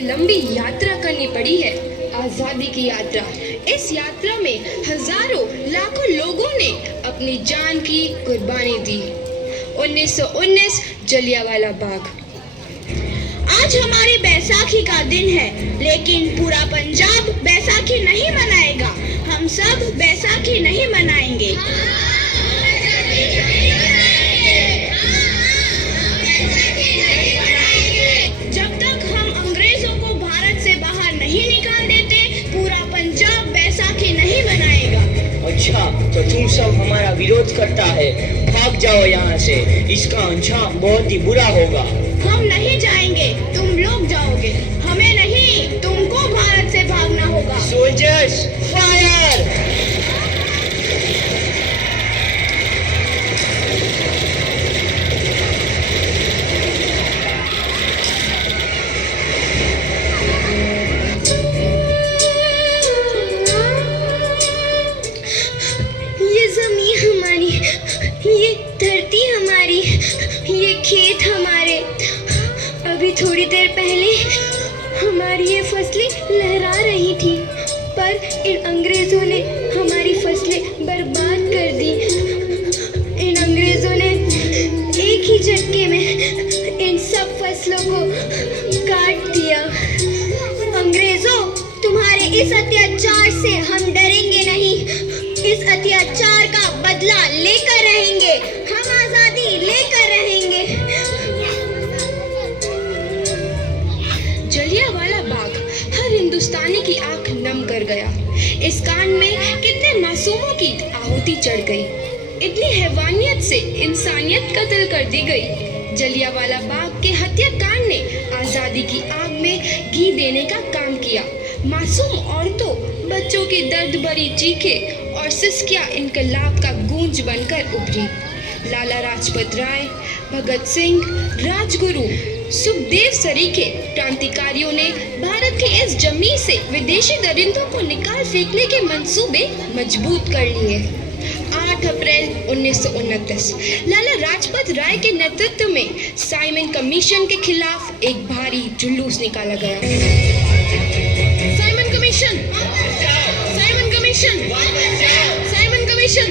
लंबी यात्रा करनी पड़ी है, आजादी की यात्रा। इस यात्रा में हजारों लाखों लोगों ने अपनी जान की कुर्बानी दी। 1919 जलियांवाला बाग। आज हमारी बैसाखी का दिन है, लेकिन पूरा पंजाब बैसाखी नहीं मनाएगा। हम सब बैसाखी नहीं मनाएंगे। जब तक हम अंग्रेजों को भारत से बाहर नहीं निकाल देते, पूरा पंजाब बैसाखी नहीं मनाएगा। अच्छा, तो तुम सब हमारा विरोध करता है। भाग जाओ यहाँ से, इसका अंजाम बहुत ही बुरा होगा। हम नहीं जाएंगे, तुम लोग जाओगे। हमें नहीं, तुमको भारत से भागना होगा। Soldiers fire! ये जमीन हमारी, ये धरती हमारी, ये खेत हमारे। अभी थोड़ी देर पहले हमारी ये फसलें लहरा रही थी, पर इन अंग्रेजों ने हमारी फसलें बर्बाद कर दी। इन अंग्रेजों ने एक ही झटके में इन सब फसलों को काट दिया। अंग्रेजों, तुम्हारे इस अत्याचार से हम डरेंगे नहीं। इस अत्याचार का बदला लेकर रहेंगे। हम आजादी लेकर रहेंगे। जलियांवाला बाग हर हिंदुस्तानी की आंख नम कर गया। इस कांड में कितने मासूमों की आहुति चढ़ गई। इतनी हैवानियत से इंसानियत कत्ल कर दी गई। जलियांवाला बाग के हत्याकांड ने आजादी की आग में घी देने का काम किया। मासूम औरतों, बच्चों की दर्द भरी चीखें और सिसकियां इनकलाब का गूंज बनकर उभरी। लाला लाजपत राय, भगत सिंह, राजगुरु, सुखदेव सरीखे क्रांतिकारियों ने भारत के इस जमीन से विदेशी दरिंदों को निकाल फेंकने के मंसूबे मजबूत कर लिए। 8 अप्रैल 1929 लाला लाजपत राय के नेतृत्व में साइमन कमीशन के खिलाफ एक भारी जुलूस निकाला गया। Simon commission, Simon commission, Simon commission,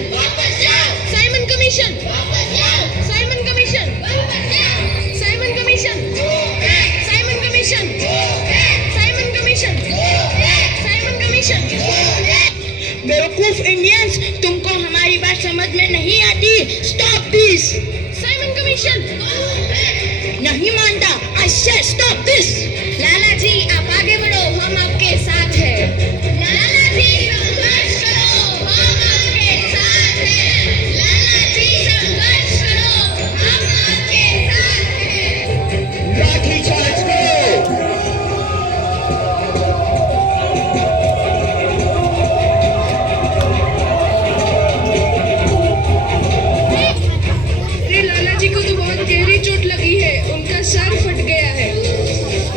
Simon commission, Simon commission, Simon commission, Simon commission, Simon commission, Simon commission. बेवकूफ इंडियंस, तुमको हमारी बात समझ में नहीं आती। Stop this. Simon commission. नहीं मानता। आई से स्टॉप दिस। लाला जी, आप आगे बढ़ो, हम आपके साथ हैं। लाला जी, संघर्ष करो, हम आपके साथ हैं। लाला जी, संघर्ष करो, हम आपके साथ हैं। लाठी चार्ज करो! अरे लाला जी को तो बहुत गहरी चोट लगी है, उनका सर फट गया है।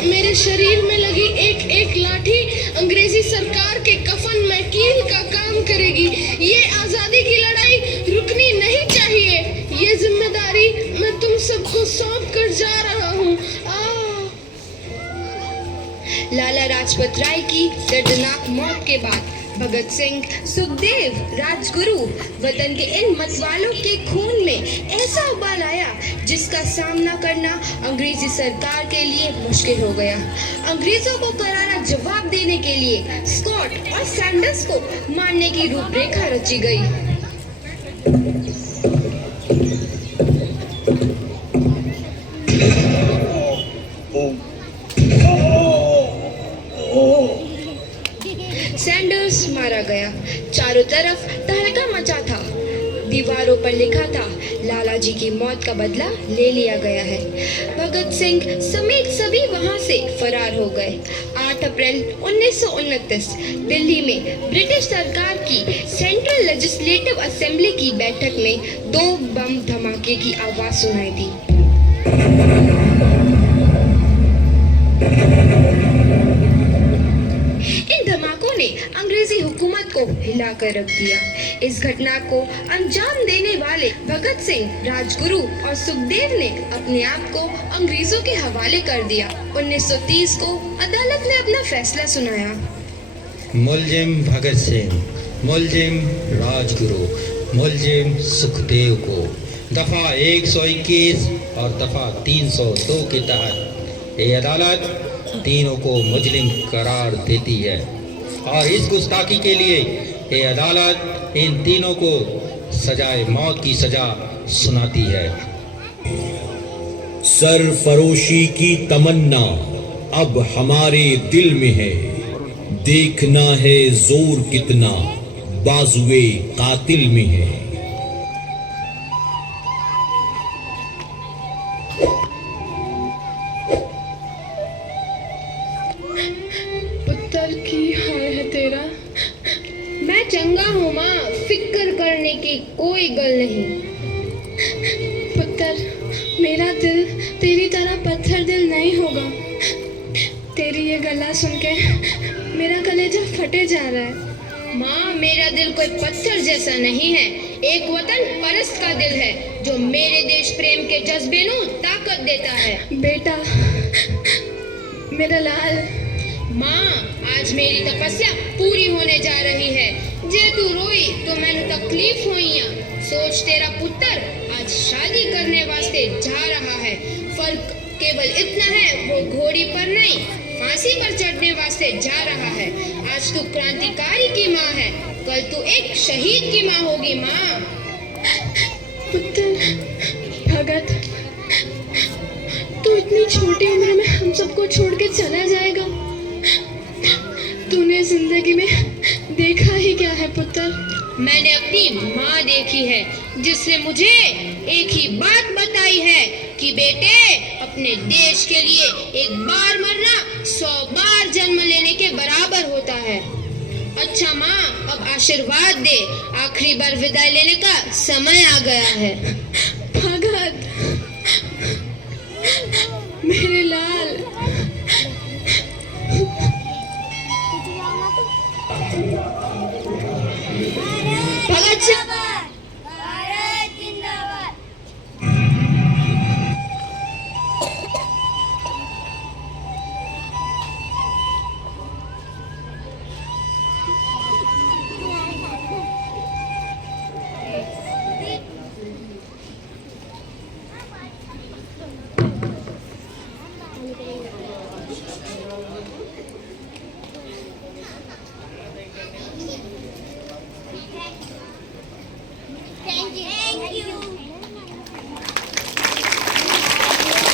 मेरे शरीर में लगी एक एक लाठी अंग्रेजी सरकार के कफन में कील का काम करेगी। ये आजादी की लड़ाई रुकनी नहीं चाहिए। ये जिम्मेदारी मैं तुम सबको सौंप कर जा रहा हूँ। लाला लाजपत राय की दर्दनाक मौत के बाद भगत सिंह, सुखदेव, राजगुरु वतन के इन मतवालों के खून में ऐसा उबाल आया जिसका सामना करना अंग्रेजी सरकार के लिए मुश्किल हो गया। अंग्रेजों को करारा जवाब देने के लिए स्कॉट और सैंडर्स को मारने की रूपरेखा रची गई। सैंडर्स मारा गया। चारों तरफ तहलका मचा था। दीवारों पर लिखा था, लाला जी की मौत का बदला ले लिया गया है। भगत सिंह समेत सभी वहां से फरार हो गए। 8 अप्रैल 1929 दिल्ली में ब्रिटिश सरकार की सेंट्रल लेजिस्लेटिव असेंबली की बैठक में 2 बम धमाके की आवाज सुनाई दी। इन धमाकों ने अंग्रेजी हुकूमत को हिलाकर रख दिया। इस घटना को अंजाम देने वाले भगत सिंह, राजगुरु और सुखदेव ने अपने आप को अंग्रेजों के हवाले कर दिया। 1930 को अदालत ने अपना फैसला सुनाया। मुलजिम भगत सिंह, मुलजिम राजगुरु, मुलजिम सुखदेव को दफा 121 और दफा 302 के तहत ये अदालत तीनों को मुजरिम करार देती है और इस गुस्ताखी के लिए ये अदालत इन तीनों को सजाए मौत की सजा सुनाती है। सरफरोशी की तमन्ना अब हमारे दिल में है, देखना है जोर कितना बाजुए कातिल में है। पुत्र की हाल है तेरा? मैं चंगा हूँ माँ, फिक्र करने की कोई गल नहीं। पुत्र, मेरा दिल तेरी तरह पत्थर दिल नहीं होगा। तेरी ये गला सुन के मेरा कलेजा फटे जा रहा है। माँ, मेरा दिल कोई पत्थर जैसा नहीं है, एक वतन परस्त का दिल है जो मेरे देश प्रेम के जज्बे नू ताकत देता है। बेटा, मेरा लाल। माँ, आज मेरी तपस्या पूरी होने जा रही है। जे तू रोई तो मैंने तकलीफ हुई। सोच, तेरा पुत्र आज शादी करने वास्ते जा रहा है। फर्क केवल इतना है, वो घोड़ी पर नहीं फांसी पर चढ़ने वास्ते जा रहा है। आज तू क्रांतिकारी की माँ है, कल तू एक शहीद की माँ होगी। माँ। पुत्र भगत, तू इतनी छोटी उम्र में हम सबको छोड़ के चला जाएगा? तूने जिंदगी में देखा ही क्या है पुत्र? मैंने अपनी माँ देखी है, जिसने मुझे एक ही बात बताई है कि बेटे, अपने देश के लिए एक बार मरना 100 बार जन्म लेने के बराबर होता है। अच्छा माँ, अब आशीर्वाद दे, आखिरी बार विदाई लेने का समय आ गया है।